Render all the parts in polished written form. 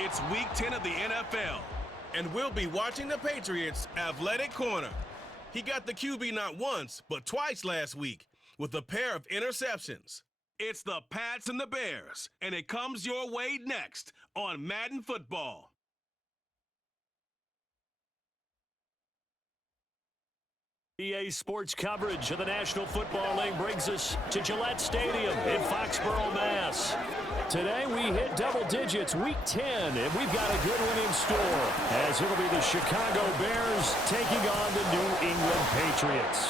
It's Week 10 of the NFL, and we'll be watching the Patriots' athletic corner. He got the QB not once, but twice last week with a pair of interceptions. It's the Pats and the Bears, and it comes your way next on Madden Football. EA Sports coverage of the National Football League brings us to Gillette Stadium in Foxborough, Mass. Today we hit double digits, Week 10, and we've got a good one in store, as it'll be the Chicago Bears taking on the New England Patriots.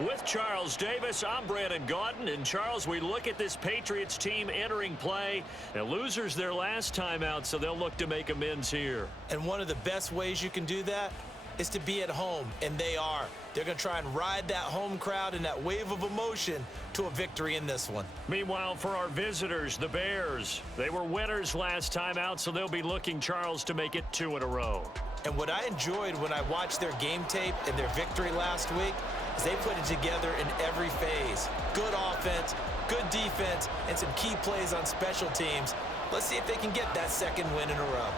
With Charles Davis, I'm Brandon Gaudin. And Charles, we look at this Patriots team entering play, and losers their last time out, so they'll look to make amends here. And one of the best ways you can do that is to be at home, and they are. They're going to try and ride that home crowd and that wave of emotion to a victory in this one. Meanwhile, for our visitors, the Bears, they were winners last time out, so they'll be looking, Charles, to make it 2 in a row. And what I enjoyed when I watched their game tape and their victory last week is they put it together in every phase. Good offense, good defense, and some key plays on special teams. Let's see if they can get that second win in a row.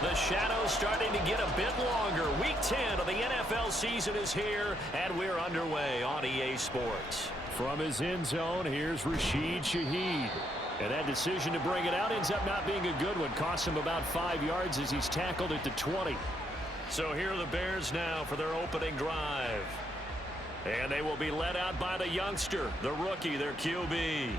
The shadow's starting to get a bit longer. Week 10 of the NFL season is here, and we're underway on EA Sports. From his end zone, here's Rashid Shaheed. And that decision to bring it out ends up not being a good one. Costs him about 5 yards as he's tackled at the 20. So here are the Bears now for their opening drive. And they will be led out by the youngster, the rookie, their QB.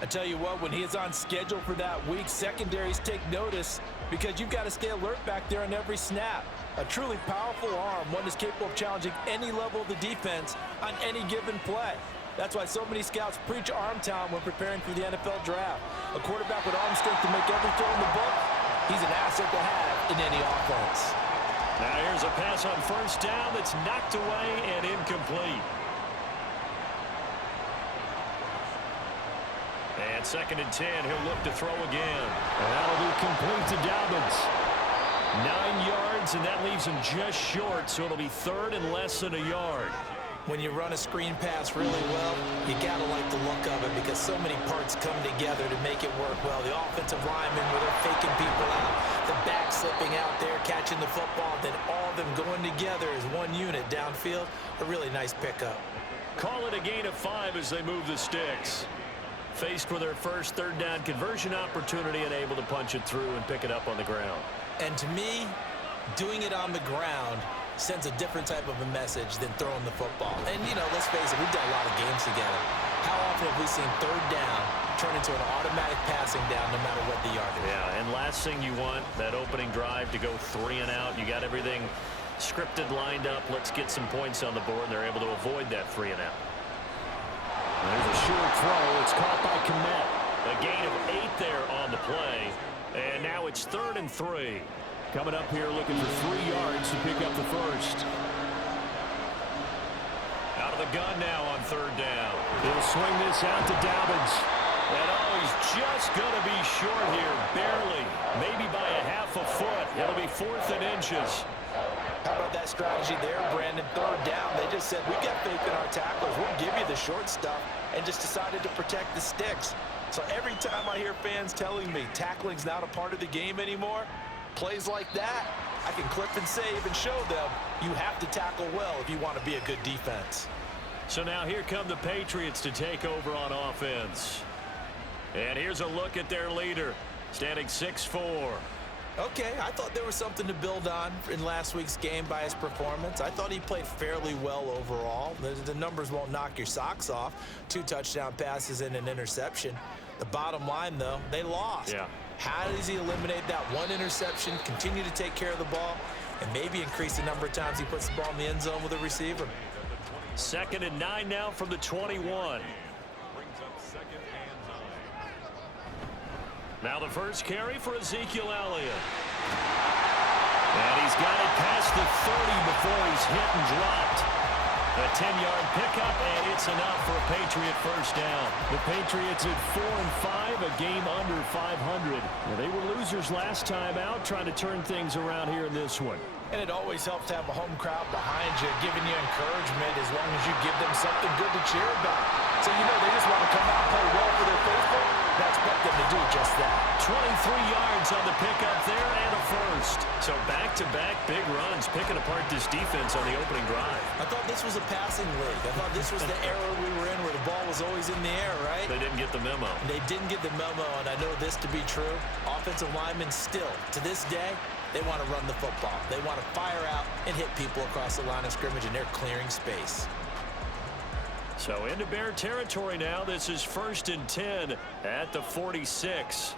I tell you what, when he is on schedule for that week, secondaries take notice because you've got to stay alert back there on every snap. A truly powerful arm, one that's capable of challenging any level of the defense on any given play. That's why so many scouts preach arm talent when preparing for the NFL draft. A quarterback with arm strength to make every throw in the book, he's an asset to have in any offense. Now here's a pass on first down that's knocked away and incomplete. And 2nd and 10, he'll look to throw again. And that'll be complete to Dobbins. 9 yards, and that leaves him just short, so it'll be 3rd and less than a yard. When you run a screen pass really well, you got to like the look of it because so many parts come together to make it work well. The offensive linemen, where they're faking people out, the back slipping out there, catching the football, then all of them going together as one unit downfield. A really nice pickup. Call it a gain of 5 as they move the sticks. Faced with their first 3rd down conversion opportunity and able to punch it through and pick it up on the ground. And to me, doing it on the ground sends a different type of a message than throwing the football. And, you know, let's face it, we've done a lot of games together. How often have we seen 3rd down turn into an automatic passing down no matter what the yardage? Yeah, and last thing you want, that opening drive to go 3 and out. You got everything scripted, lined up. Let's get some points on the board. They're able to avoid that 3 and out. There's a short throw. It's caught by Komet. A gain of 8 there on the play. And now it's 3rd and 3. Coming up here looking for 3 yards to pick up the first. Out of the gun now on 3rd down. He'll swing this out to Dobbins. And he's just going to be short here, barely. Maybe by a half a foot. It'll be 4th and inches. How about that strategy there, Brandon? 3rd down. They just said, we've got faith in our tacklers. We'll give you the short stuff, and just decided to protect the sticks. So every time I hear fans telling me tackling's not a part of the game anymore, plays like that, I can clip and save and show them you have to tackle well if you want to be a good defense. So now here come the Patriots to take over on offense. And here's a look at their leader, standing 6'4". Okay, I thought there was something to build on in last week's game by his performance. I thought he played fairly well overall. The numbers won't knock your socks off. 2 touchdown passes and an interception. The bottom line, though, they lost. Yeah. How does he eliminate that 1 interception, continue to take care of the ball, and maybe increase the number of times he puts the ball in the end zone with a receiver? 2nd and 9 now from the 21. Now the first carry for Ezekiel Elliott. And he's got it past the 30 before he's hit and dropped. A 10-yard pickup, and it's enough for a Patriot first down. The Patriots at 4-5, a game under 500. Well, they were losers last time out, trying to turn things around here in this one. And it always helps to have a home crowd behind you, giving you encouragement as long as you give them something good to cheer about. So, you know, they just want to come out and play well for their faithful. I expect them to do just that. 23 yards on the pickup there and a first. So back-to-back big runs, picking apart this defense on the opening drive. I thought this was a passing league. I thought this was the era we were in where the ball was always in the air, right? They didn't get the memo. They didn't get the memo, and I know this to be true. Offensive linemen still, to this day, they want to run the football. They want to fire out and hit people across the line of scrimmage, and they're clearing space. So into Bear territory now. This is 1st and 10 at the 46.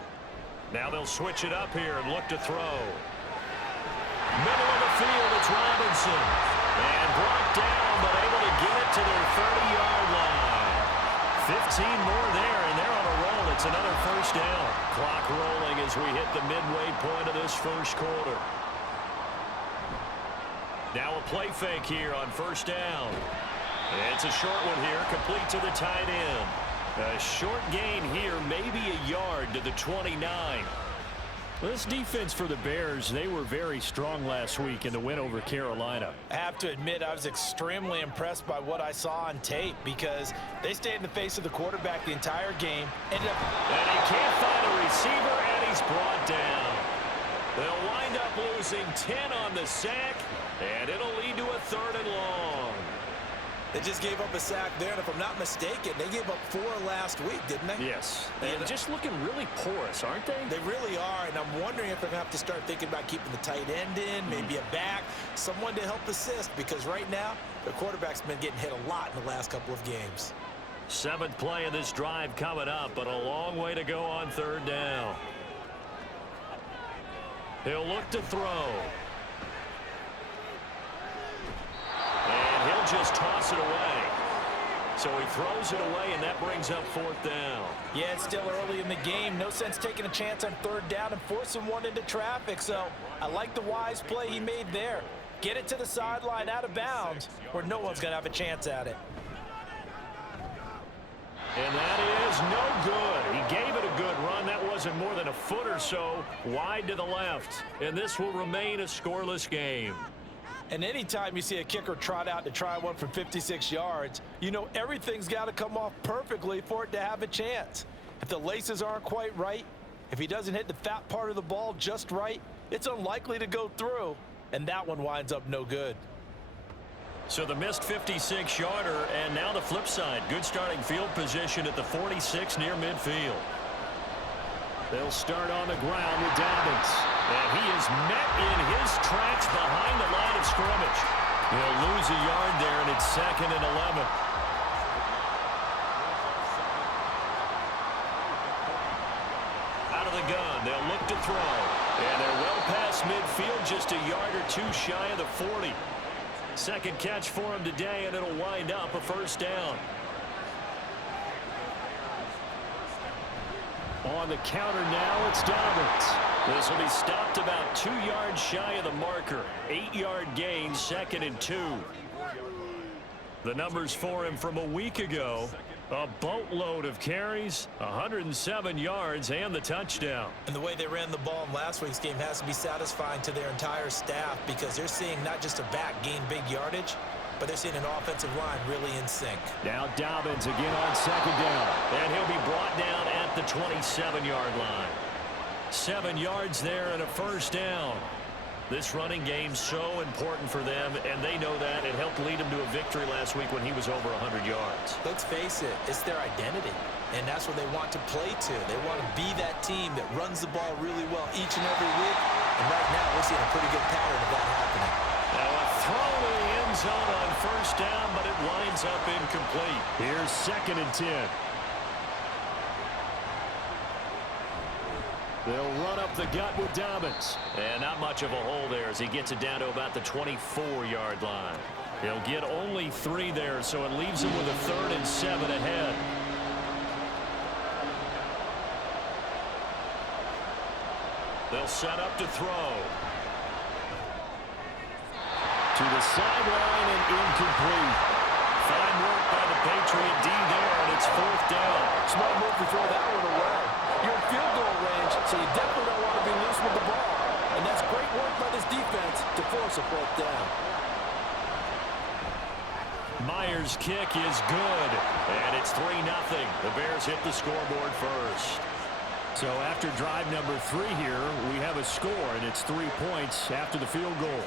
Now they'll switch it up here and look to throw. Middle of the field, it's Robinson. And brought down, but able to get it to their 30-yard line. 15 more there, and they're on a roll. It's another first down. Clock rolling as we hit the midway point of this first quarter. Now a play fake here on first down. It's a short one here, complete to the tight end. A short gain here, maybe a yard to the 29. This defense for the Bears, they were very strong last week in the win over Carolina. I have to admit, I was extremely impressed by what I saw on tape because they stayed in the face of the quarterback the entire game. And he can't find a receiver, and he's brought down. They'll wind up losing 10 on the sack, and it'll lead to a 3rd and long. They just gave up a sack there, and if I'm not mistaken, they gave up 4 last week, didn't they? Yes. And just looking really porous, aren't they? They really are, and I'm wondering if they're going to have to start thinking about keeping the tight end in, maybe a back, someone to help assist, because right now, the quarterback's been getting hit a lot in the last couple of games. 7th play of this drive coming up, but a long way to go on 3rd down. He'll look to throw. And he'll just toss it away. So he throws it away, and that brings up 4th down. Yeah, it's still early in the game. No sense taking a chance on 3rd down and forcing one into traffic. So I like the wise play he made there. Get it to the sideline out of bounds where no one's going to have a chance at it. And that is no good. He gave it a good run. That wasn't more than a foot or so wide to the left. And this will remain a scoreless game. And anytime you see a kicker trot out to try one from 56 yards, you know everything's got to come off perfectly for it to have a chance. If the laces aren't quite right, if he doesn't hit the fat part of the ball just right, it's unlikely to go through. And that one winds up no good. So the missed 56-yarder, and now the flip side. Good starting field position at the 46 near midfield. They'll start on the ground with Dobbins. And he is met in his tracks behind the line of scrimmage. He'll lose a yard there, and it's 2nd and 11. Out of the gun, they'll look to throw. And they're well past midfield, just a yard or two shy of the 40. Second catch for him today, and it'll wind up a first down. On the counter now, it's Dobbins. This will be stopped about 2 yards shy of the marker. 8-yard gain, 2nd and 2. The numbers for him from a week ago. A boatload of carries, 107 yards, and the touchdown. And the way they ran the ball in last week's game has to be satisfying to their entire staff because they're seeing not just a back gain big yardage, but they're seeing an offensive line really in sync. Now Dobbins again on 2nd down. And he'll be brought down at the 27-yard line. 7 yards there and a first down. This running game's so important for them, and they know that. It helped lead them to a victory last week when he was over 100 yards. Let's face it, it's their identity, and that's what they want to play to. They want to be that team that runs the ball really well each and every week, and right now we're seeing a pretty good pattern of that happening. Now a throw to the end zone on first down, but it winds up incomplete. Here's 2nd and 10. They'll run up the gut with Dobbins. And not much of a hole there as he gets it down to about the 24-yard line. He'll get only 3 there, so it leaves him with a 3rd and 7 ahead. They'll set up to throw. To the sideline and incomplete. Fine work by the Patriot D there, and it's 4th down. Smart move to throw that one away. You're in field goal range, so you definitely don't want to be loose with the ball. And that's great work by this defense to force a fourth down. Myers' kick is good, and it's 3-0. The Bears hit the scoreboard first. So after drive number 3 here, we have a score, and it's 3 points after the field goal.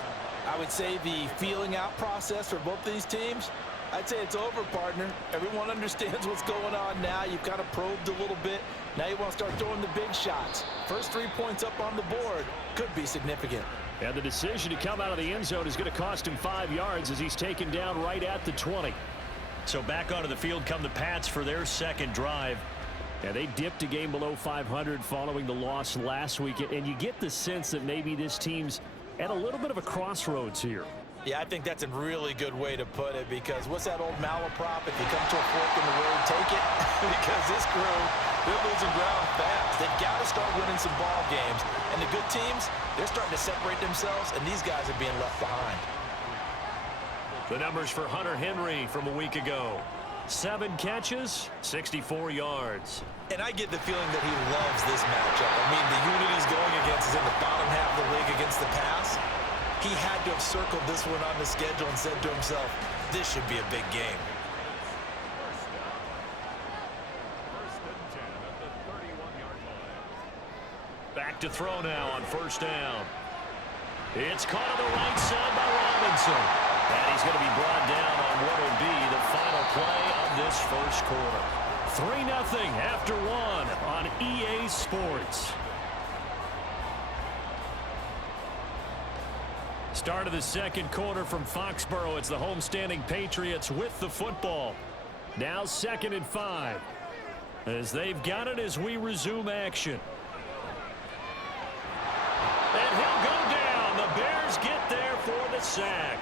I would say the feeling out process for both these teams, I'd say it's over, partner. Everyone understands what's going on now. You've kind of probed a little bit. Now you want to start throwing the big shots. First 3 points up on the board could be significant. And the decision to come out of the end zone is going to cost him 5 yards as he's taken down right at the 20. So back onto the field come the Pats for their second drive. Yeah, they dipped a game below 500 following the loss last week, and you get the sense that maybe this team's at a little bit of a crossroads here. Yeah, I think that's a really good way to put it, because what's that old malaprop? If you come to a fork in the road, take it. Because this crew, they're losing ground fast. They've got to start winning some ball games. And the good teams, they're starting to separate themselves, and these guys are being left behind. The numbers for Hunter Henry from a week ago. 7 catches, 64 yards. And I get the feeling that he loves this matchup. I mean, the unit he's going against is in the bottom half of the league against the pass. He had to have circled this one on the schedule and said to himself, this should be a big game. Back to throw now on first down. It's caught on the right side by Robinson. And he's going to be brought down on what will be the final play of this first quarter. 3-0 after 1 on EA Sports. Start of the second quarter from Foxborough. It's the homestanding Patriots with the football. Now 2nd and 5. As they've got it as we resume action. And he'll go down. The Bears get there for the sack.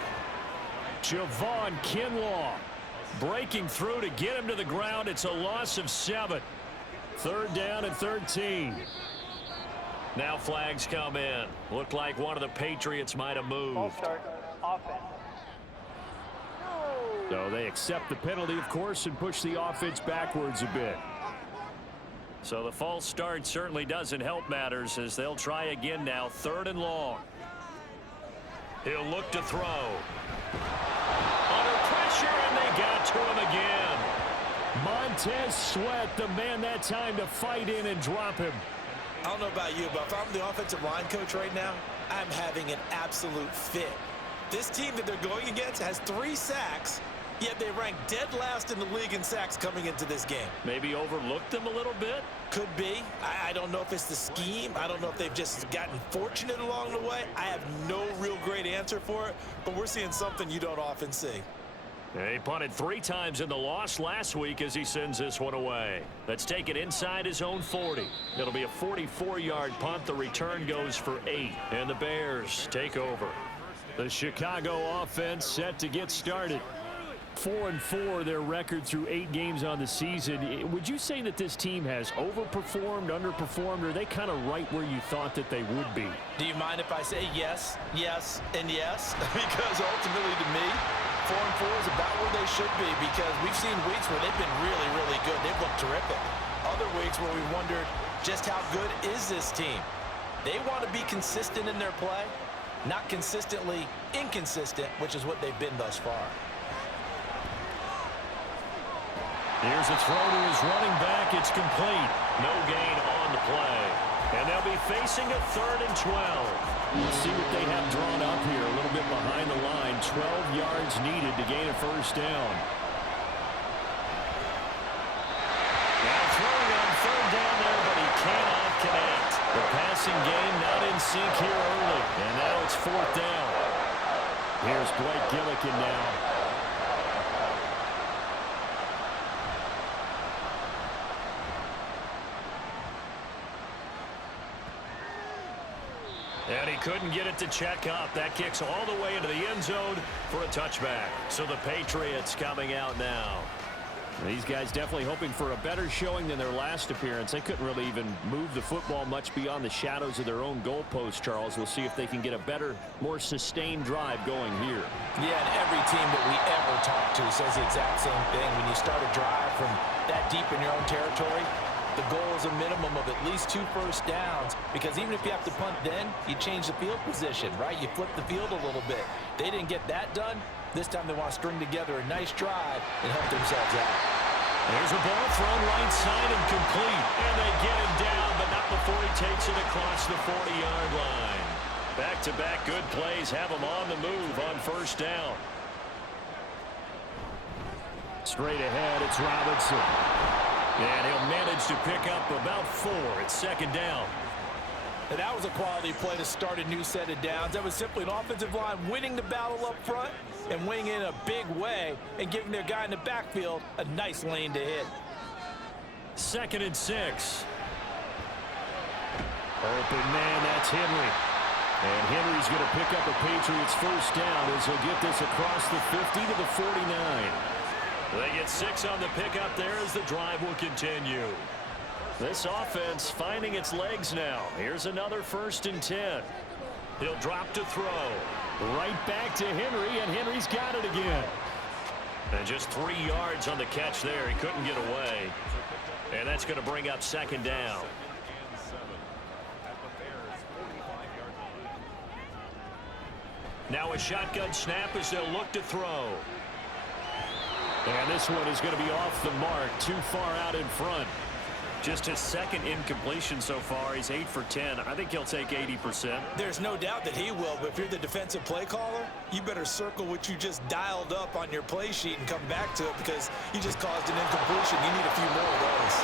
Javon Kinlaw breaking through to get him to the ground. It's a loss of 7. 3rd down and 13. Now flags come in. Looked like one of the Patriots might have moved. So they accept the penalty, of course, and push the offense backwards a bit. So the false start certainly doesn't help matters as they'll try again now. 3rd and long. He'll look to throw. Under pressure, and they got to him again. Montez Sweat, the man that time to fight in and drop him. I don't know about you, but if I'm the offensive line coach right now, I'm having an absolute fit. This team that they're going against has 3 sacks, yet they rank dead last in the league in sacks coming into this game. Maybe overlooked them a little bit? Could be. I don't know if it's the scheme. I don't know if they've just gotten fortunate along the way. I have no real great answer for it, but we're seeing something you don't often see. He punted 3 times in the loss last week as he sends this one away. Let's take it inside his own 40. It'll be a 44-yard punt. The return goes for 8, and the Bears take over. The Chicago offense set to get started. 4-4 their record through 8 games on the season. Would you say that this team has overperformed, underperformed, or are they kind of right where you thought that they would be? Do you mind if I say yes, yes, and yes? Because ultimately to me, 4-4 is about where they should be, because we've seen weeks where they've been really, really good. They've looked terrific. Other weeks where we wondered just how good is this team. They want to be consistent in their play, not consistently inconsistent, which is what they've been thus far. Here's a throw to his running back. It's complete. No gain on the play. And they'll be facing a 3rd and 12. We'll see what they have drawn up here. A little bit behind the line. 12 yards needed to gain a first down. Now throwing on 3rd down there, but he cannot connect. The passing game not in sync here early. And now it's 4th down. Here's Blake Gillikin now. And he couldn't get it to check up. That kicks all the way into the end zone for a touchback. So the Patriots coming out now. These guys definitely hoping for a better showing than their last appearance. They couldn't really even move the football much beyond the shadows of their own goalpost, Charles. We'll see if they can get a better, more sustained drive going here. Yeah, and every team that we ever talk to says the exact same thing. When you start a drive from that deep in your own territory, The goal is a minimum of at least 2 first downs, because even if you have to punt then, you change the field position, right? You flip the field a little bit. They didn't get that done. This time they want to string together a nice drive and help themselves out. There's a ball thrown right side and complete. And they get him down, but not before he takes it across the 40-yard line. Back-to-back good plays have him on the move on first down. Straight ahead, it's Robinson. And he'll manage to pick up about 4 at second down. And that was a quality play to start a new set of downs. That was simply an offensive line winning the battle up front and winning in a big way and giving their guy in the backfield a nice lane to hit. 2nd and 6. Open man, that's Henry. And Henry's going to pick up a Patriots first down as he'll get this across the 50 to the 49. They get 6 on the pickup there as the drive will continue. This offense finding its legs now. Here's another 1st and 10. He'll drop to throw. Right back to Henry, and Henry's got it again. And just 3 yards on the catch there. He couldn't get away. And that's going to bring up 2nd down. Now a shotgun snap as they'll look to throw. And this one is going to be off the mark, too far out in front. Just his 2nd incompletion so far. He's 8 for 10. I think he'll take 80%. There's no doubt that he will, but if you're the defensive play caller, you better circle what you just dialed up on your play sheet and come back to it, because you just caused an incompletion. You need a few more of those.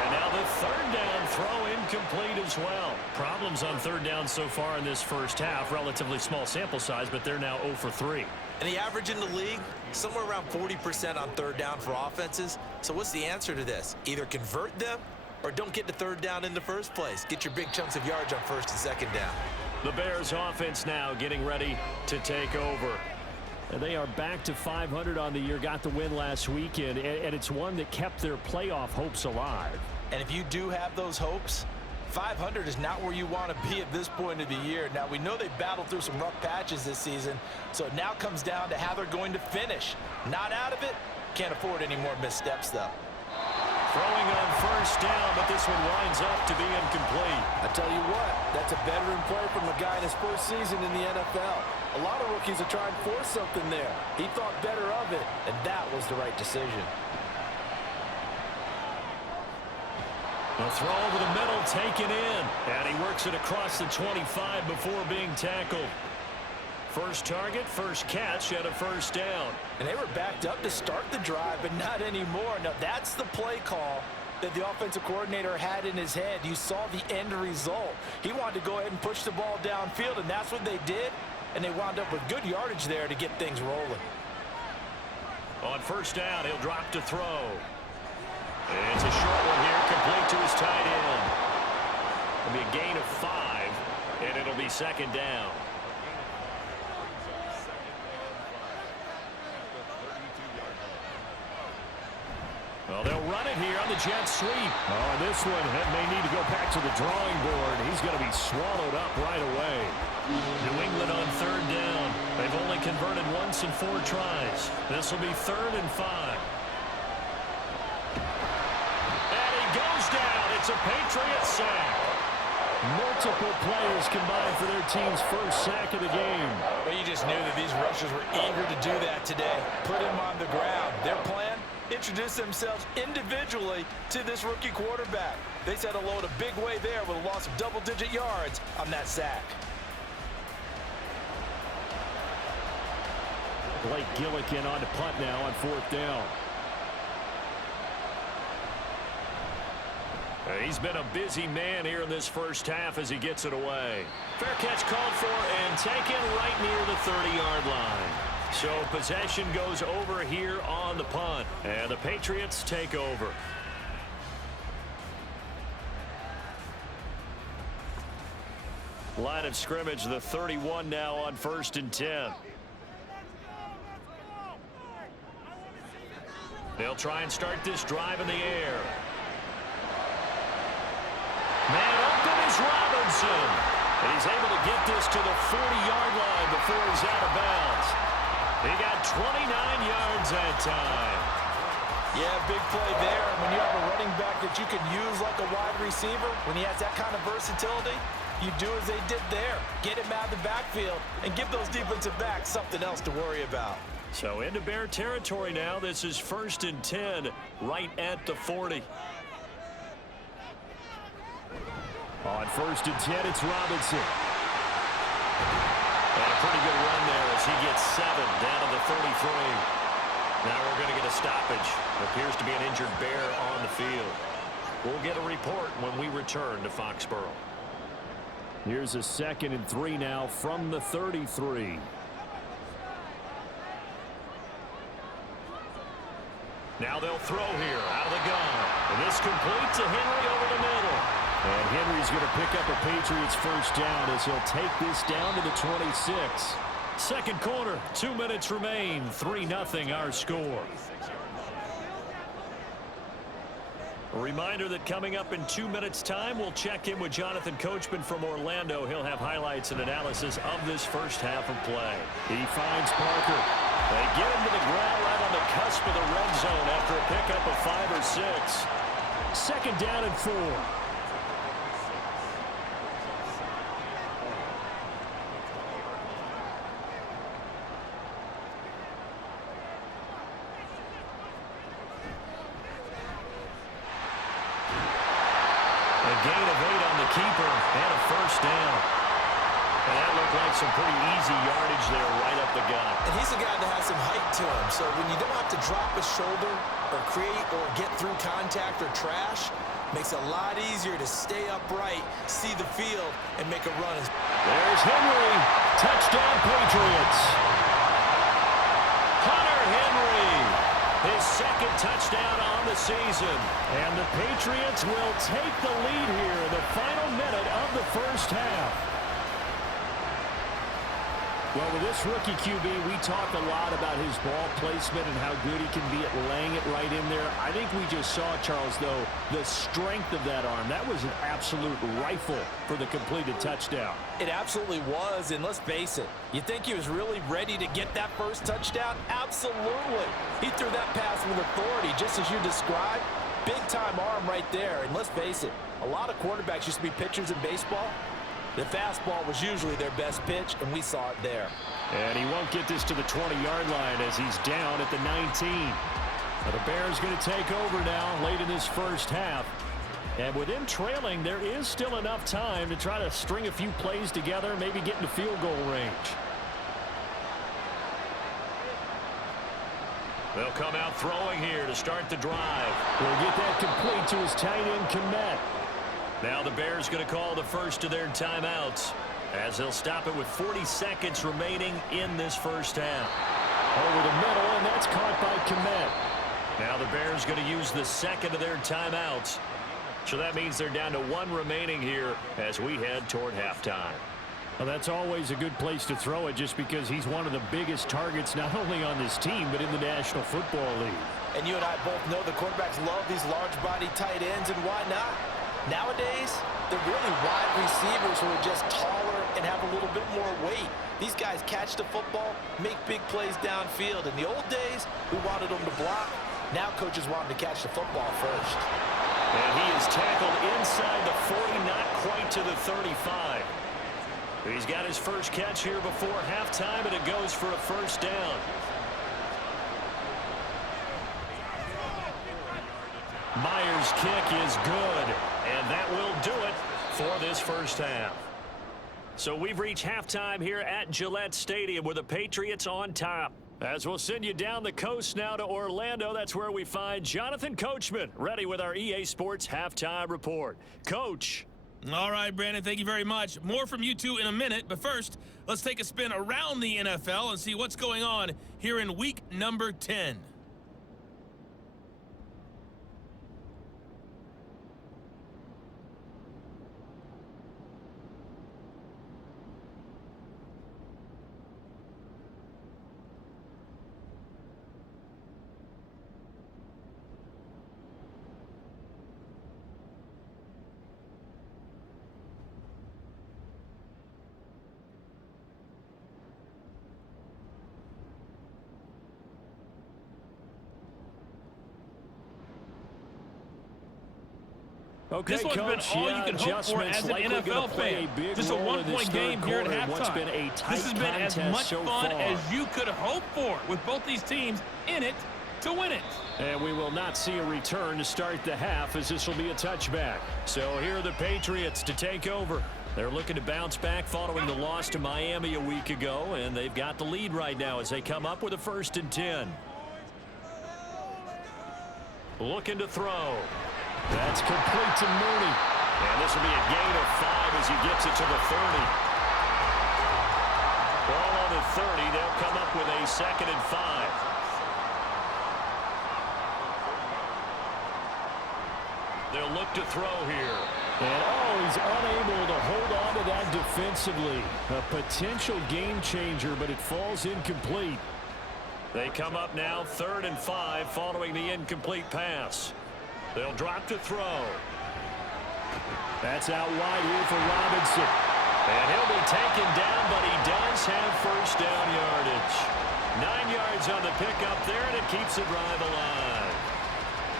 And now the 3rd down throw incomplete as well. Problems on 3rd down so far in this first half. Relatively small sample size, but they're now 0 for 3. And the average in the league, somewhere around 40% on 3rd down for offenses. So what's the answer to this? Either convert them or don't get to 3rd down in the first place. Get your big chunks of yards on 1st and 2nd down. The Bears offense now getting ready to take over. And they are back to 500 on the year. Got the win last weekend, and it's one that kept their playoff hopes alive. And if you do have those hopes, 500 is not where you want to be at this point of the year. Now, we know they battled through some rough patches this season, so it now comes down to how they're going to finish. Not out of it. Can't afford any more missteps, though. Throwing on 1st down, but this one winds up to be incomplete. I tell you what, that's a veteran play from a guy in his first season in the NFL. A lot of rookies are trying to force something there. He thought better of it, and that was the right decision. The throw over the middle, taken in. And he works it across the 25 before being tackled. First target, first catch at a 1st down. And they were backed up to start the drive, but not anymore. Now, that's the play call that the offensive coordinator had in his head. You saw the end result. He wanted to go ahead and push the ball downfield, and that's what they did. And they wound up with good yardage there to get things rolling. On 1st down, he'll drop to throw. It's a short one here, complete to his tight end. It'll be a gain of 5, and it'll be 2nd down. Well, they'll run it here on the jet sweep. Oh, this one may need to go back to the drawing board. He's going to be swallowed up right away. New England on 3rd down. They've only converted once in 4 tries. This will be 3rd and 5. And he goes down. It's a Patriots sack. Multiple players combined for their team's first sack of the game. Well, you just knew that these rushers were eager to do that today. Put him on the ground. Their plan? Introduce themselves individually to this rookie quarterback. They said hello in a big way there with a loss of double-digit yards on that sack. Blake Gillikin on to punt now on 4th down. He's been a busy man here in this first half as he gets it away. Fair catch called for and taken right near the 30-yard line. So possession goes over here on the punt, and the Patriots take over. Line of scrimmage, the 31 now on 1st and 10. They'll try and start this drive in the air. Man open is Robinson. And he's able to get this to the 40-yard line before he's out of bounds. He got 29 yards that time. Yeah, big play there. When you have a running back that you can use like a wide receiver, when he has that kind of versatility, you do as they did there. Get him out of the backfield and give those defensive backs something else to worry about. So into Bear territory now. This is 1st and 10 right at the 40. On 1st and 10, it's Robinson. And a pretty good run there as he gets 7 down to the 33. Now we're going to get a stoppage. Appears to be an injured Bear on the field. We'll get a report when we return to Foxborough. Here's a 2nd and 3 now from the 33. Now they'll throw here out of the gun. And this complete to Henry over the middle. And Henry's going to pick up a Patriots first down as he'll take this down to the 26. Second quarter, 2 minutes remain. 3-0 our score. A reminder that coming up in 2 minutes' time, we'll check in with Jonathan Coachman from Orlando. He'll have highlights and analysis of this first half of play. He finds Parker. They get him to the ground right on the cusp of the red zone after a pickup of 5 or 6. Second down and 4. Gain of 8 on the keeper and a first down. And that looked like some pretty easy yardage there right up the gut. And he's a guy that has some height to him, so when you don't have to drop a shoulder or create or get through contact or trash, makes it a lot easier to stay upright, see the field, and make a run. There's Henry. Touchdown, Patriots. Hunter Henry, his second touchdown on the season. And the Patriots will take the lead here in the final minute of the first half. Well, with this rookie QB, we talk a lot about his ball placement and how good he can be at laying it right in there. I think we just saw, Charles, though, the strength of that arm. That was an absolute rifle for the completed touchdown. It absolutely was, and let's face it, you think he was really ready to get that first touchdown? Absolutely. He threw that pass with authority, just as you described. Big-time arm right there, and let's face it, a lot of quarterbacks used to be pitchers in baseball. The fastball was usually their best pitch, and we saw it there. And he won't get this to the 20-yard line as he's down at the 19. Now the Bears going to take over now late in this first half. And with him trailing, there is still enough time to try to string a few plays together, maybe get into field goal range. They'll come out throwing here to start the drive. We'll get that complete to his tight end, Komet. Now the Bears going to call the first of their timeouts as they'll stop it with 40 seconds remaining in this first half. Over the middle, and that's caught by Komet. Now the Bears going to use the second of their timeouts. So that means they're down to 1 remaining here as we head toward halftime. Well, that's always a good place to throw it just because he's one of the biggest targets not only on this team but in the National Football League. And you and I both know the quarterbacks love these large-body tight ends, and why not? Nowadays, they're really wide receivers who are just taller and have a little bit more weight. These guys catch the football, make big plays downfield. In the old days, we wanted them to block. Now coaches want them to catch the football first. And he is tackled inside the 40, not quite to the 35. He's got his first catch here before halftime, and it goes for a first down. Myers' kick is good, and that will do it for this first half. So we've reached halftime here at Gillette Stadium with the Patriots on top. As we'll send you down the coast now to Orlando, that's where we find Jonathan Coachman, ready with our EA Sports Halftime Report. Coach. All right, Brandon, thank you very much. More from you two in a minute, but first, let's take a spin around the NFL and see what's going on here in week number 10. Okay, This one's been Coach, all you can hope for as an NFL fan. Just a one-point game here at halftime. This has been as much fun as you could hope for with both these teams in it to win it. And we will not see a return to start the half, as this will be a touchback. So here are the Patriots to take over. They're looking to bounce back following the loss to Miami a week ago, and they've got the lead right now as they come up with a 1st and 10. Looking to throw. That's complete to Mooney. And this will be a gain of 5 as he gets it to the 30. Ball on the 30. They'll come up with a 2nd and 5. They'll look to throw here. And he's unable to hold on to that defensively. A potential game changer, but it falls incomplete. They come up now 3rd and 5 following the incomplete pass. They'll drop to throw. That's out wide here for Robinson. And he'll be taken down, but he does have 1st down yardage. 9 yards on the pickup there, and it keeps the drive alive.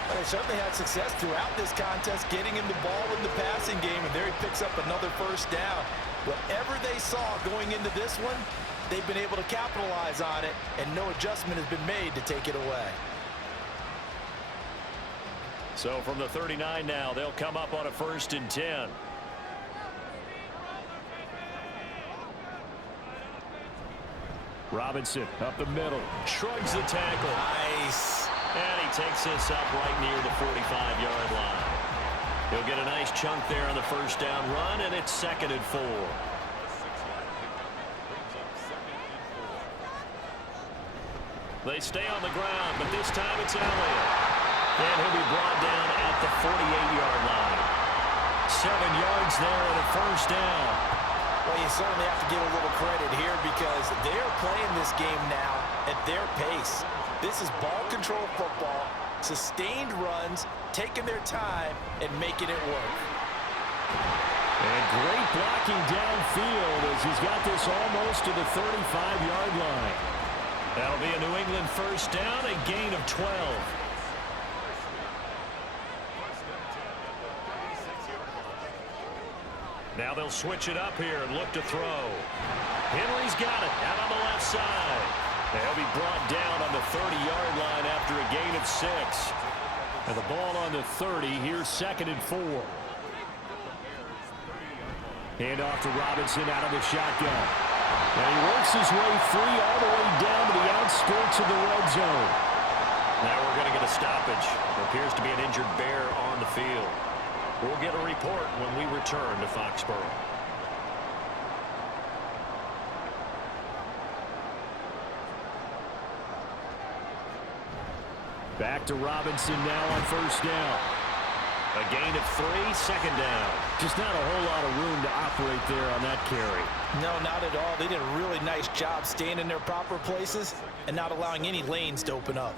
Well, they certainly had success throughout this contest, getting him the ball in the passing game, and there he picks up another 1st down. Whatever they saw going into this one, they've been able to capitalize on it, and no adjustment has been made to take it away. So from the 39 now, they'll come up on a 1st and 10. Robinson up the middle. Shrugs the tackle. Nice. And he takes this up right near the 45-yard line. He'll get a nice chunk there on the 1st down run, and it's 2nd and 4. They stay on the ground, but this time it's Elliott. And he'll be brought down at the 48-yard line. 7 yards there and a 1st down. Well, you certainly have to give a little credit here because they're playing this game now at their pace. This is ball control football, sustained runs, taking their time, and making it work. And great blocking downfield as he's got this almost to the 35-yard line. That'll be a New England 1st down, a gain of 12. Now they'll switch it up here and look to throw. Henry's got it out on the left side. They'll be brought down on the 30-yard line after a gain of 6. And the ball on the 30. Here's 2nd and 4. Hand off to Robinson out of the shotgun. And he works his way free all the way down to the outskirts of the red zone. Now we're going to get a stoppage. There appears to be an injured Bear on the field. We'll get a report when we return to Foxborough. Back to Robinson now on 1st down. A gain of 3, 2nd down. Just not a whole lot of room to operate there on that carry. No, not at all. They did a really nice job staying in their proper places and not allowing any lanes to open up.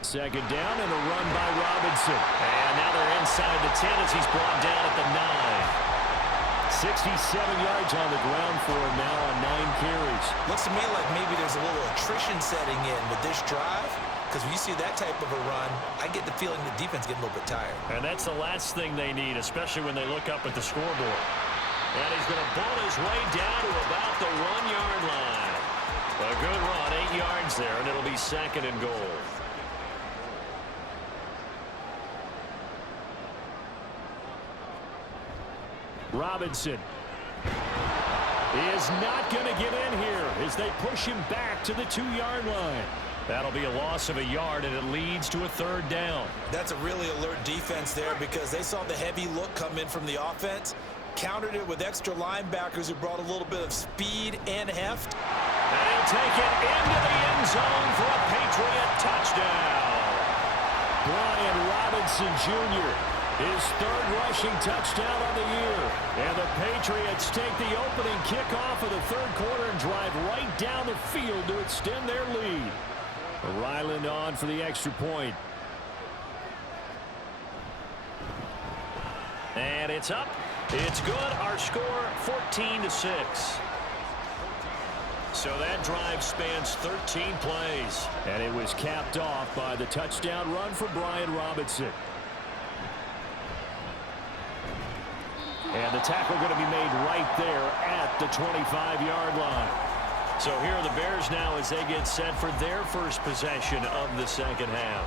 2nd down and a run by Robinson. And now they're inside the 10 as he's brought down at the 9. 67 yards on the ground for him now on 9 carries. Looks to me like maybe there's a little attrition setting in with this drive, because when you see that type of a run, I get the feeling the defense getting a little bit tired. And that's the last thing they need, especially when they look up at the scoreboard. And he's going to ball his way down to about the 1-yard line. A good run, 8 yards there, and it'll be 2nd and goal. Robinson is not going to get in here as they push him back to the 2-yard line. That'll be a loss of a yard, and it leads to a 3rd down. That's a really alert defense there because they saw the heavy look come in from the offense, countered it with extra linebackers who brought a little bit of speed and heft. And he'll take it into the end zone for a Patriot touchdown. Brian Robinson Jr., his 3rd rushing touchdown on the year. And the Patriots take the opening kickoff of the 3rd quarter and drive right down the field to extend their lead. Ryland on for the extra point. And it's up. It's good. Our score 14-6. So that drive spans 13 plays. And it was capped off by the touchdown run for Brian Robinson. And the tackle going to be made right there at the 25-yard line. So here are the Bears now as they get set for their first possession of the second half.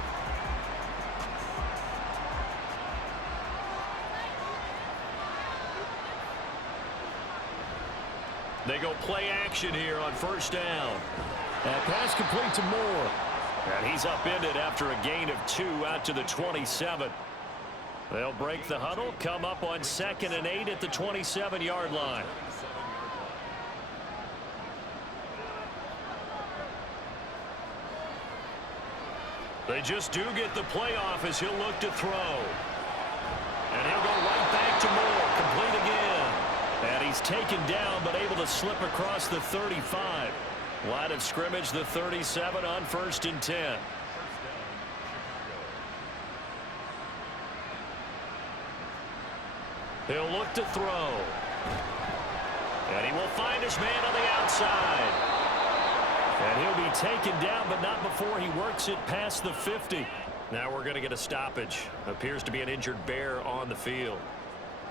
They go play action here on first down. That pass complete to Moore. And he's upended after a gain of 2 out to the 27. They'll break the huddle, come up on 2nd and 8 at the 27-yard line. They just do get the playoff as he'll look to throw. And he'll go right back to Moore, complete again. And he's taken down but able to slip across the 35. Line of scrimmage, the 37 on 1st and 10. He'll look to throw. And he will find his man on the outside. And he'll be taken down, but not before he works it past the 50. Now we're going to get a stoppage. Appears to be an injured Bear on the field.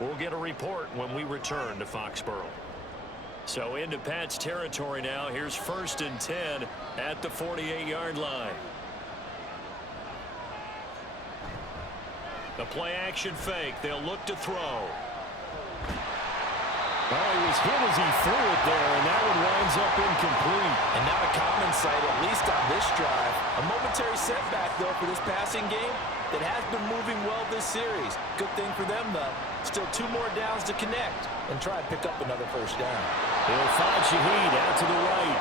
We'll get a report when we return to Foxborough. So into Pat's territory now. Here's 1st and 10 at the 48-yard line. The play-action fake. They'll look to throw. Well, he was hit as he threw it there, and that one winds up incomplete. And not a common sight, at least on this drive. A momentary setback, though, for this passing game that has been moving well this series. Good thing for them, though. Still 2 more downs to connect and try and pick up another first down. He'll find Shaheed out to the right.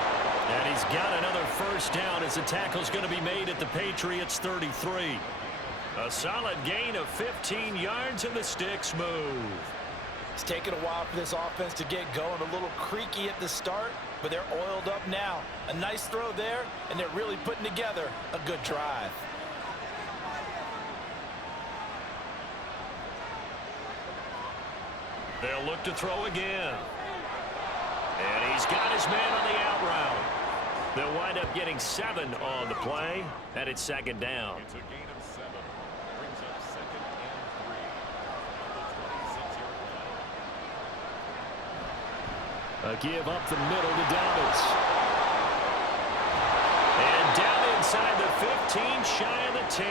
And he's got another first down as the tackle's going to be made at the Patriots 33. A solid gain of 15 yards and the sticks move. It's taken a while for this offense to get going. A little creaky at the start, but they're oiled up now. A nice throw there, and they're really putting together a good drive. They'll look to throw again. And he's got his man on the out route. They'll wind up getting 7 on the play, and it's 2nd down. It's a gain of 7. Brings up 2nd and 3 on the 26-yard line. A give up the middle to Dobbins. And down inside the 15, shy of the 10.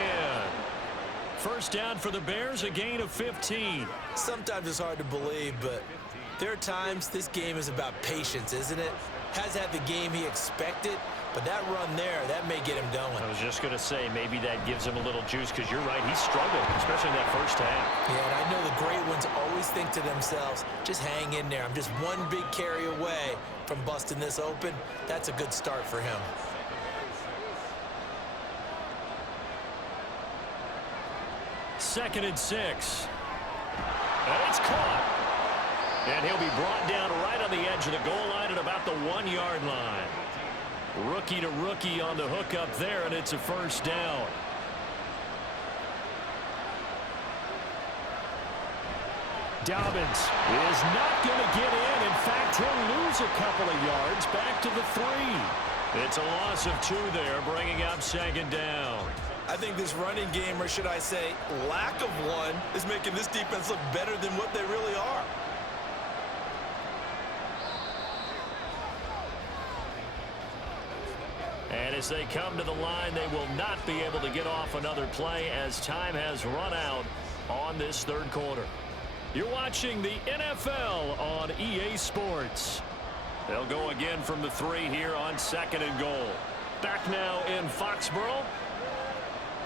First down for the Bears, a gain of 15. Sometimes it's hard to believe, but there are times this game is about patience, isn't it? Has had the game he expected, but that run there, that may get him going. I was just going to say, maybe that gives him a little juice, because you're right, he struggled, especially in that first half. Yeah, and I know the great ones always think to themselves, just hang in there. I'm just one big carry away from busting this open. That's a good start for him. Second and 6. And it's caught. And he'll be brought down right on the edge of the goal line at about the 1-yard line. Rookie to rookie on the hook up there, and it's a first down. Dobbins is not going to get in. In fact, he'll lose a couple of yards back to the 3. It's a loss of 2 there, bringing up 2nd down. I think this running game, or should I say lack of one, is making this defense look better than what they really are. And as they come to the line, they will not be able to get off another play as time has run out on this 3rd quarter. You're watching the NFL on EA Sports. They'll go again from the 3 here on 2nd and goal. Back now in Foxborough.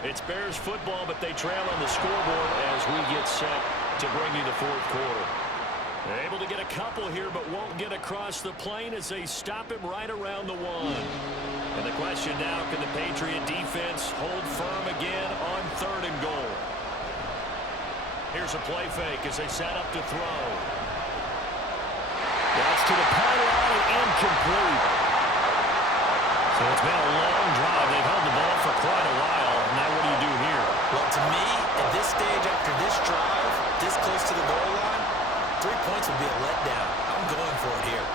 It's Bears football, but they trail on the scoreboard as we get set to bring you the 4th quarter. They're able to get a couple here, but won't get across the plane as they stop him right around the 1. And the question now, can the Patriot defense hold firm again on 3rd and goal? Here's a play fake as they set up to throw. That's to the pylon and incomplete. So it's been a long drive. They've held the ball for quite a while. Now what do you do here? Well, to me, at this stage after this drive, this close to the goal line, 3 points would be a letdown. I'm going for it here.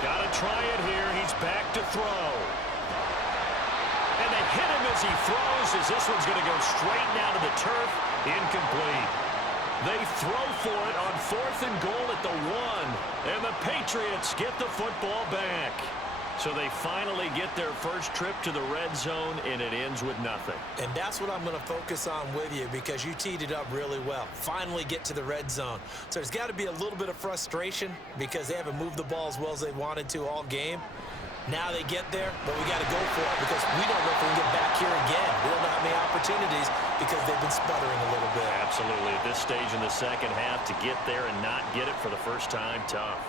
Got to try it here. He's back to throw. And they hit him as he throws, as this one's going to go straight down to the turf. Incomplete. They throw for it on 4th and goal at the 1. And the Patriots get the football back. So they finally get their first trip to the red zone, and it ends with nothing. And that's what I'm going to focus on with you, because you teed it up really well. Finally get to the red zone. So there's got to be a little bit of frustration because they haven't moved the ball as well as they wanted to all game. Now they get there, but we got to go for it because we don't know if we can get back here again. We don't have many opportunities because they've been sputtering a little bit. Absolutely. At this stage in the second half, to get there and not get it for the first time, tough.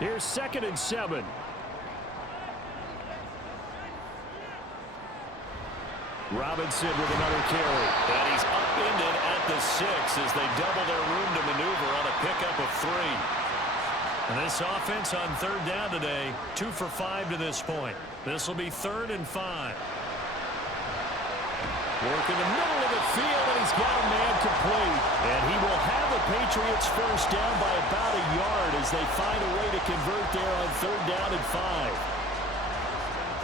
Here's 2nd and 7. Robinson with another carry. And he's upended at the 6 as they double their room to maneuver on a pickup of 3. And this offense on 3rd down today, 2 for 5 to this point. This will be 3rd and 5. Work in the middle of the field, and he's got a man complete. And he will have the Patriots first down by about a yard as they find a way to convert there on 3rd down and 5.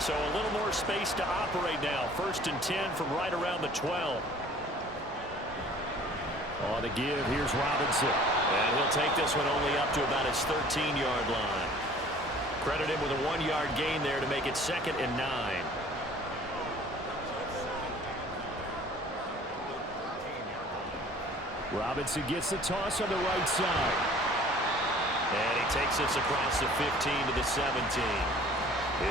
So a little more space to operate now. 1st and 10 from right around the 12. On the give, here's Robinson. And he'll take this one only up to about his 13-yard line. Credit him with a 1-yard gain there to make it 2nd and 9. Robinson gets the toss on the right side. And he takes this across the 15 to the 17.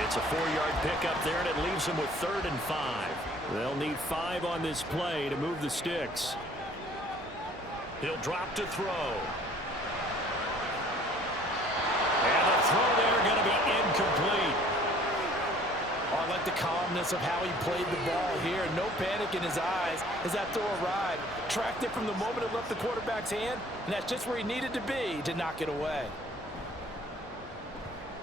It's a 4-yard pickup there, and it leaves him with 3rd and 5. They'll need 5 on this play to move the sticks. He'll drop to throw. And the throw there going to be incomplete. Oh, I like the calmness of how he played the ball here. No panic in his eyes as that throw arrived. Tracked it from the moment it left the quarterback's hand, and that's just where he needed to be to knock it away.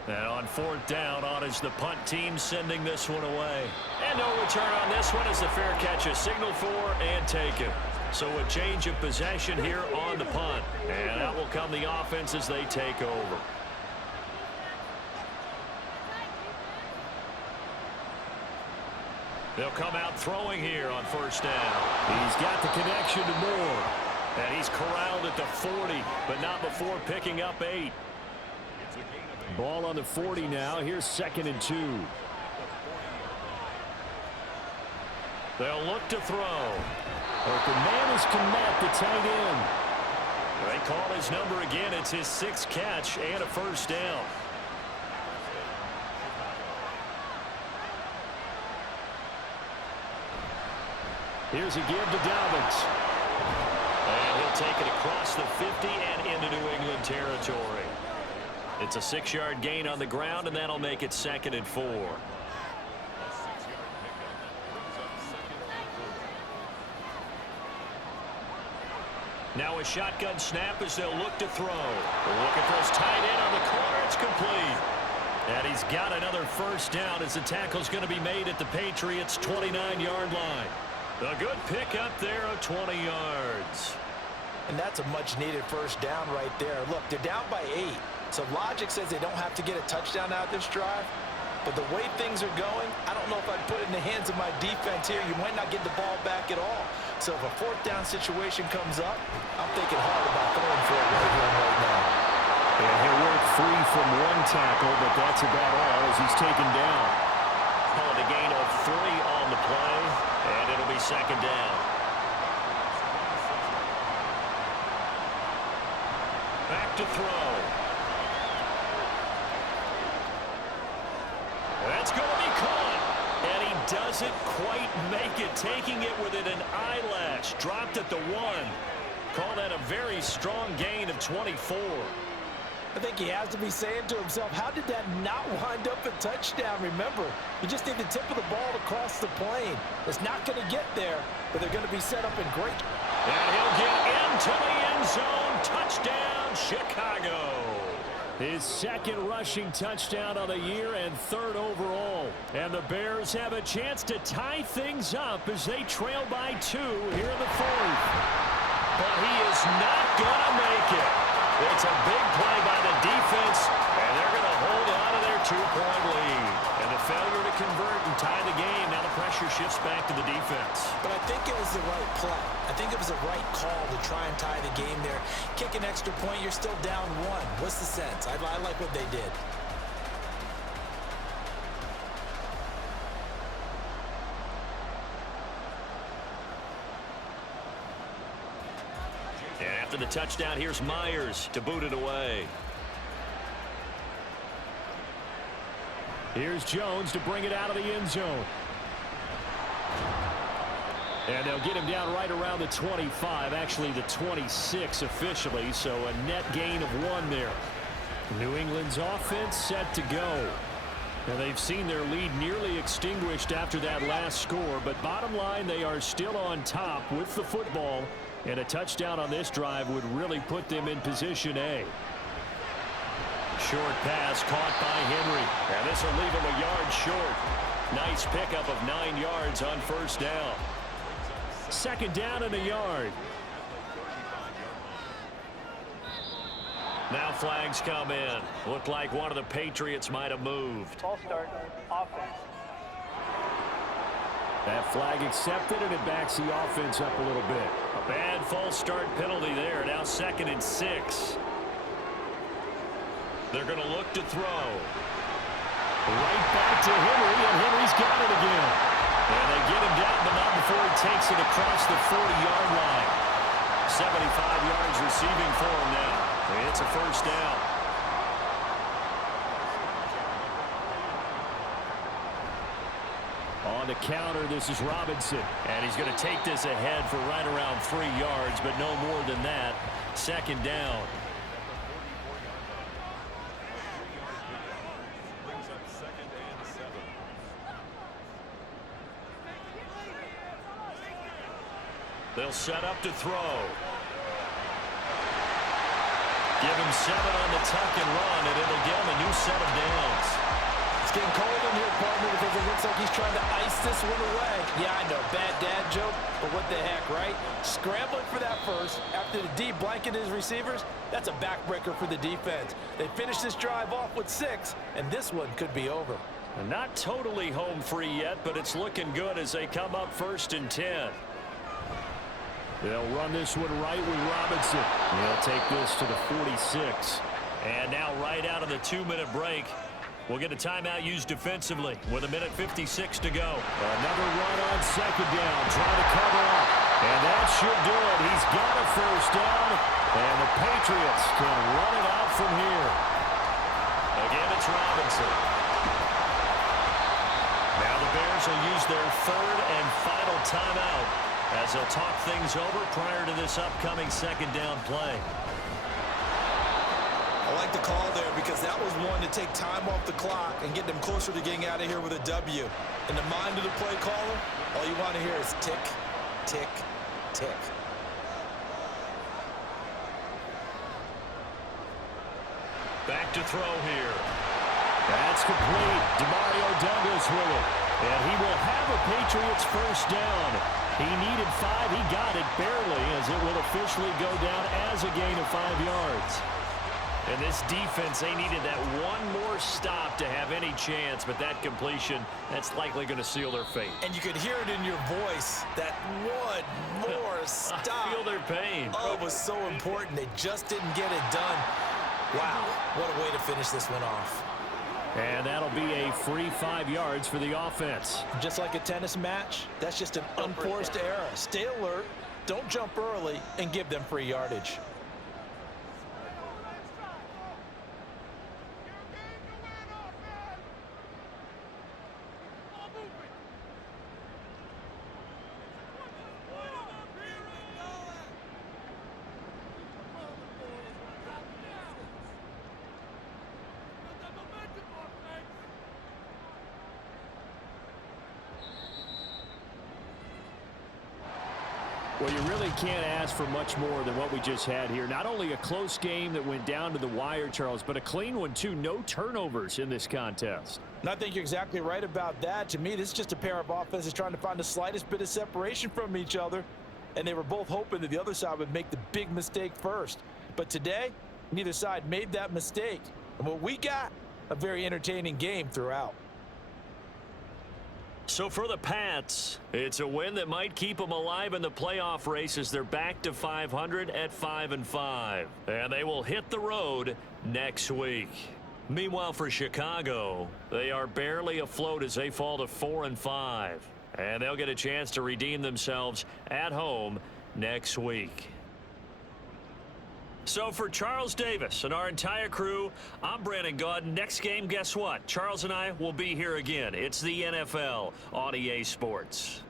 And on 4th down, on is the punt team sending this one away. And no return on this one as the fair catch is signaled for and taken. So a change of possession here on the punt. And out will come the offense as they take over. They'll come out throwing here on 1st down. He's got the connection to Moore. And he's corralled at the 40, but not before picking up 8. Ball on the 40 now. Here's 2nd and 2. They'll look to throw. But the man is Komet, the tight end. They call his number again. It's his 6th catch and a 1st down. Here's a give to Dobbins. And he'll take it across the 50 and into New England territory. It's a 6-yard gain on the ground, and that'll make it 2nd and 4. Now a shotgun snap as they'll look to throw. Looking for his tight end on the corner. It's complete. And he's got another 1st down as the tackle's going to be made at the Patriots' 29-yard line. A good pickup there of 20 yards. And that's a much-needed 1st down right there. Look, they're down by 8. So logic says they don't have to get a touchdown out of this drive. But the way things are going, I don't know if I'd put it in the hands of my defense here. You might not get the ball back at all. So if a 4th down situation comes up, I'm thinking hard about going for it right here and right now. And he'll work free from 1 tackle, but that's about all as he's taken down. Calling a gain of 3 on the play, and it'll be 2nd down. Back to throw. That's going to be caught. And he doesn't quite make it, taking it within an eyelash. Dropped at the 1. Call that a very strong gain of 24. I think he has to be saying to himself, how did that not wind up a touchdown? Remember, you just need the tip of the ball to cross the plane. It's not going to get there, but they're going to be set up in great. And he'll get into the end zone. Touchdown, Chicago. His 2nd rushing touchdown of the year and 3rd overall. And the Bears have a chance to tie things up as they trail by 2 here in the 4th. But he is not going to make it. It's a big play by the defense, and they're going to hold on to their 2-point lead. And the failure to convert and tie the game. Now the pressure pressure shifts back to the defense. But I think it was the right play. I think it was the right call to try and tie the game there. Kick an extra point, you're still down 1. What's the sense? I like what they did. And after the touchdown, here's Myers to boot it away. Here's Jones to bring it out of the end zone. And they'll get him down right around the 25, actually the 26 officially, so a net gain of 1 there. New England's offense set to go. And they've seen their lead nearly extinguished after that last score, but bottom line, they are still on top with the football, and a touchdown on this drive would really put them in position A. Short pass caught by Henry. And this will leave him a yard short. Nice pickup of 9 yards on first down. Second down and a yard. Now flags come in. Looked like one of the Patriots might have moved. False start, offense. That flag accepted, and it backs the offense up a little bit. A bad false start penalty there. Now 2nd and 6. They're going to look to throw. Right back to Henry, and Henry's got it again. And they get him down, but not before he takes it across the 40-yard line. 75 yards receiving for him now. It's a first down. On the counter, this is Robinson. And he's going to take this ahead for right around 3 yards, but no more than that. Second down. They'll set up to throw. Give him 7 on the tuck and run, and it'll get him a new set of downs. It's getting cold in here, partner, because it looks like he's trying to ice this one away. Yeah, I know, bad dad joke, but what the heck, right? Scrambling for that first after the D blanketed his receivers. That's a backbreaker for the defense. They finish this drive off with 6, and this one could be over. And not totally home free yet, but it's looking good as they come up 1st and 10. They'll run this one right with Robinson. He'll take this to the 46. And now right out of the 2-minute break, we'll get a timeout used defensively with 1:56 to go. Another run on 2nd down, trying to cover up. And that should do it. He's got a first down, and the Patriots can run it out from here. Again, it's Robinson. Now the Bears will use their 3rd and final timeout as they'll talk things over prior to this upcoming 2nd down play. I like the call there because that was one to take time off the clock and get them closer to getting out of here with a W. In the mind of the play caller, all you want to hear is tick, tick, tick. Back to throw here. That's complete. Demario Douglas with it. And he will have a Patriots first down. He needed 5. He got it barely, as it will officially go down as a gain of 5 yards. And this defense, they needed that one more stop to have any chance, but that completion, that's likely going to seal their fate. And you could hear it in your voice, that one more stop. I feel their pain. Oh, it was so important. They just didn't get it done. Wow, what a way to finish this one off. And that'll be a free 5 yards for the offense. Just like a tennis match, that's just an unforced error. Stay alert, don't jump early, and give them free yardage. Well, you really can't ask for much more than what we just had here. Not only a close game that went down to the wire, Charles, but a clean one, too. No turnovers in this contest. And I think you're exactly right about that. To me, this is just a pair of offenses trying to find the slightest bit of separation from each other. And they were both hoping that the other side would make the big mistake first. But today, neither side made that mistake. And what we got, a very entertaining game throughout. So for the Pats, it's a win that might keep them alive in the playoff race as they're back to 500 at 5-5. And they will hit the road next week. Meanwhile, for Chicago, they are barely afloat as they fall to 4-5. And they'll get a chance to redeem themselves at home next week. So for Charles Davis and our entire crew, I'm Brandon Gaudin. Next game, guess what? Charles and I will be here again. It's the NFL on EA Sports.